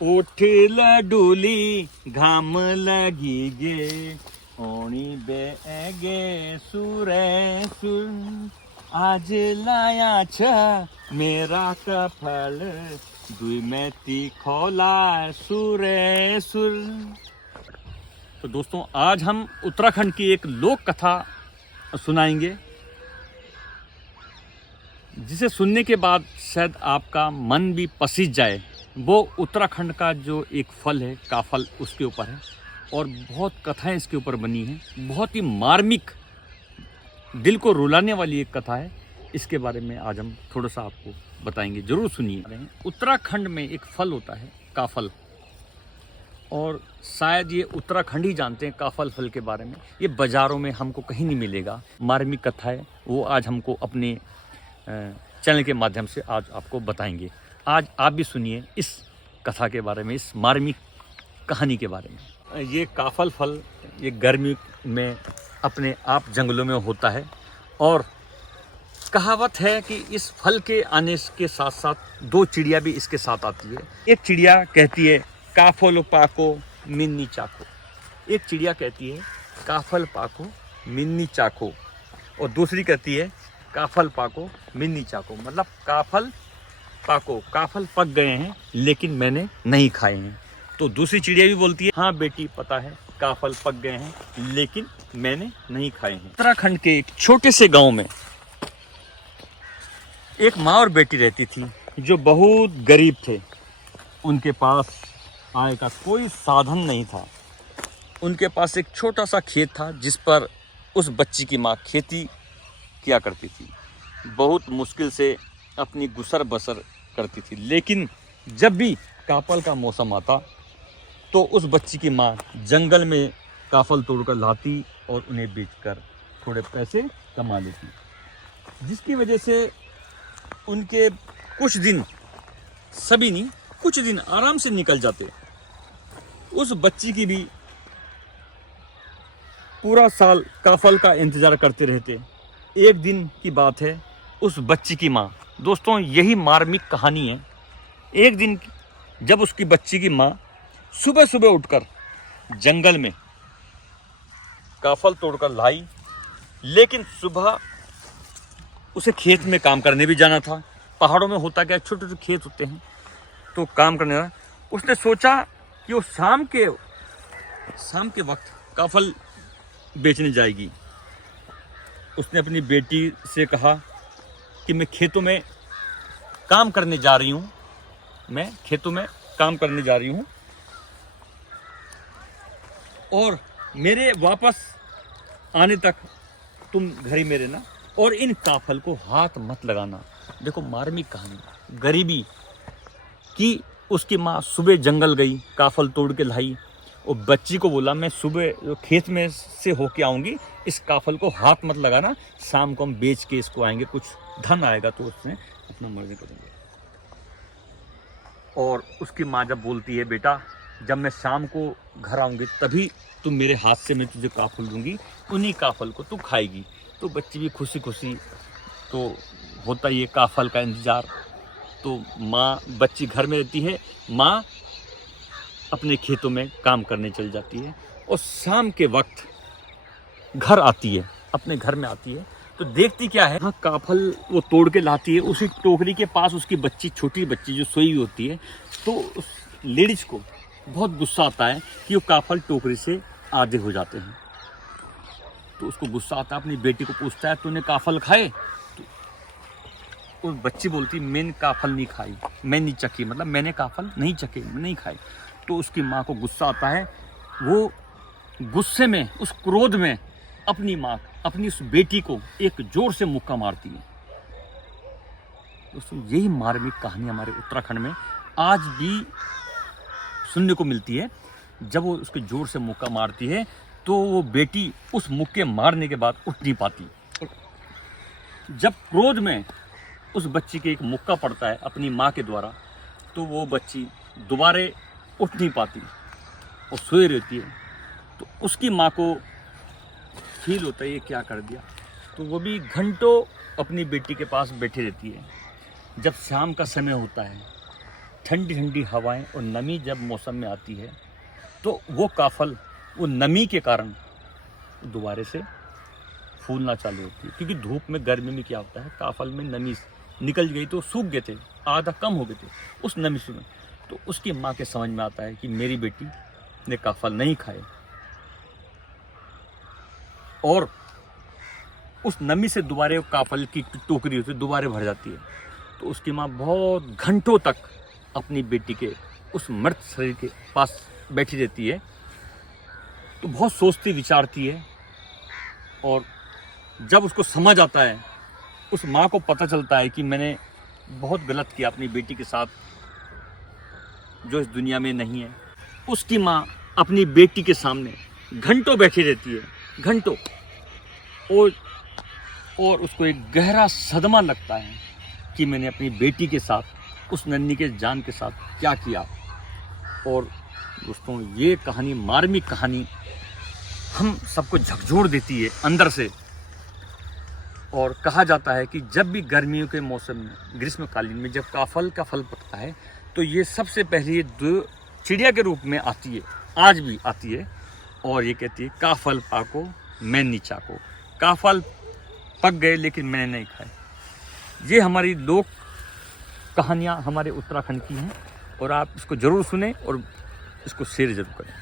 ओठ लडूली घाम लगी गे ओणी बेगे सुरे सुर आज लाया छ मेरा कफल दुई में तीखोला सुरे सुर। तो दोस्तों आज हम उत्तराखंड की एक लोक कथा सुनाएंगे जिसे सुनने के बाद शायद आपका मन भी पसीज जाए। वो उत्तराखंड का जो एक फल है काफल उसके ऊपर है और बहुत कथाएं इसके ऊपर बनी हैं। बहुत ही मार्मिक दिल को रुलाने वाली एक कथा है। इसके बारे में आज हम थोड़ा सा आपको बताएंगे, जरूर सुनिए। उत्तराखंड में एक फल होता है काफल और शायद ये उत्तराखंड ही जानते हैं काफल फल के बारे में। ये बाज़ारों में हमको कहीं नहीं मिलेगा। मार्मिक कथा है वो आज हमको अपने चैनल के माध्यम से आज आपको बताएंगे। आज आप भी सुनिए इस कथा के बारे में, इस मार्मिक कहानी के बारे में। ये काफल फल ये गर्मी में अपने आप जंगलों में होता है और कहावत है कि इस फल के आने के साथ साथ दो चिड़िया भी इसके साथ आती है। एक चिड़िया कहती है काफल पाको मिन्नी चाको, एक चिड़िया कहती है काफल पाको मिन्नी चाको और दूसरी कहती है काफल पाको मिन्नी चाको। मतलब काफल पाको, काफल पक गए हैं लेकिन मैंने नहीं खाए हैं। तो दूसरी चिड़िया भी बोलती है हाँ बेटी पता है काफल पक गए हैं लेकिन मैंने नहीं खाए हैं। उत्तराखंड के एक छोटे से गांव में एक माँ और बेटी रहती थी जो बहुत गरीब थे। उनके पास आय का कोई साधन नहीं था। उनके पास एक छोटा सा खेत था जिस पर उस बच्ची की माँ खेती किया करती थी। बहुत मुश्किल से अपनी गुसर बसर करती थी। लेकिन जब भी काफल का मौसम आता तो उस बच्ची की माँ जंगल में काफल तोड़कर लाती और उन्हें बेचकर थोड़े पैसे कमा लेती, जिसकी वजह से उनके कुछ दिन, सभी नहीं कुछ दिन आराम से निकल जाते। उस बच्ची की भी पूरा साल काफल का इंतजार करते रहते। एक दिन की बात है, उस बच्ची की माँ, दोस्तों यही मार्मिक कहानी है। एक दिन जब उसकी बच्ची की माँ सुबह सुबह उठकर जंगल में काफल तोड़कर लाई, लेकिन सुबह उसे खेत में काम करने भी जाना था। पहाड़ों में होता क्या, छोटे छोटे खेत होते हैं तो काम करने का उसने सोचा कि वो शाम के वक्त काफल बेचने जाएगी। उसने अपनी बेटी से कहा कि मैं खेतों में काम करने जा रही हूँ, और मेरे वापस आने तक तुम घर ही में रहना और इन काफल को हाथ मत लगाना। देखो मार्मिक कहानी, गरीबी की। उसकी माँ सुबह जंगल गई, काफल तोड़ के लाई और बच्ची को बोला मैं सुबह खेत में से होके आऊँगी, इस काफल को हाथ मत लगाना, शाम को हम बेच के इसको आएंगे, कुछ धन आएगा तो उसमें अपना मर्जी करेंगे। और उसकी माँ जब बोलती है बेटा जब मैं शाम को घर आऊँगी तभी तुम मेरे हाथ से मैं तुझे काफल दूँगी, उन्हीं काफल को तू खाएगी। तो बच्ची भी खुशी खुशी, तो होता ही है काफल का इंतज़ार। तो माँ, बच्ची घर में रहती है, माँ अपने खेतों में काम करने चली जाती है और शाम के वक्त घर आती है, अपने घर में आती है तो देखती क्या है, हाँ काफल वो तोड़ के लाती है। उसी टोकरी के पास उसकी बच्ची, छोटी बच्ची जो सोई हुई होती है। तो उस लेडीज को बहुत गुस्सा आता है कि वो काफल टोकरी से आधे हो जाते हैं। तो उसको गुस्सा आता है, अपनी बेटी को पूछता है तूने काफल खाए? तो उस बच्ची बोलती मैंने काफल नहीं खाई, मैं नहीं चखी, मतलब मैंने काफल नहीं चखे, नहीं खाई। तो उसकी माँ को गुस्सा आता है। वो गुस्से में, उस क्रोध में अपनी माँ, अपनी उस बेटी को एक जोर से मुक्का मारती है। दोस्तों यही मार्मिक कहानी हमारे उत्तराखंड में आज भी सुनने को मिलती है। जब वो उसके जोर से मुक्का मारती है तो वो बेटी उस मुक्के मारने के बाद उठ नहीं पाती। जब क्रोध में उस बच्ची के एक मुक्का पड़ता है अपनी माँ के द्वारा, तो वो बच्ची दोबारा उठ नहीं पाती और सोई रहती है। तो उसकी माँ को फील होता है ये क्या कर दिया। तो वो भी घंटों अपनी बेटी के पास बैठी रहती है। जब शाम का समय होता है, ठंडी ठंडी हवाएं और नमी जब मौसम में आती है तो वो काफल वो नमी के कारण दोबारे से फूलना चालू होती है, क्योंकि धूप में गर्मी में क्या होता है, काफल में नमी निकल गई तो सूख गए थे, आधा कम हो गए थे उस नमी से। तो उसकी माँ के समझ में आता है कि मेरी बेटी ने काफल नहीं खाए, और उस नमी से दोबारे काफल की टोकरी होती है दोबारे भर जाती है। तो उसकी माँ बहुत घंटों तक अपनी बेटी के उस मृत शरीर के पास बैठी रहती है, तो बहुत सोचती विचारती है। और जब उसको समझ आता है, उस माँ को पता चलता है कि मैंने बहुत गलत किया अपनी बेटी के साथ जो इस दुनिया में नहीं है, उसकी माँ अपनी बेटी के सामने घंटों बैठी रहती है, घंटों। और उसको एक गहरा सदमा लगता है कि मैंने अपनी बेटी के साथ, उस नन्ही के जान के साथ क्या किया। और दोस्तों, ये कहानी, मार्मिक कहानी, हम सबको झकझोर देती है अंदर से। और कहा जाता है कि जब भी गर्मियों के मौसम में, ग्रीष्मकालीन में, जब काफल का फल पकता है तो ये सबसे पहले ये दो चिड़िया के रूप में आती है, आज भी आती है, और ये कहती है काफल पाको मैं नीचा को। काफल पक गए लेकिन मैंने नहीं खाए। ये हमारी लोक कहानियाँ हमारे उत्तराखंड की हैं, और आप इसको ज़रूर सुने और इसको शेयर ज़रूर करें।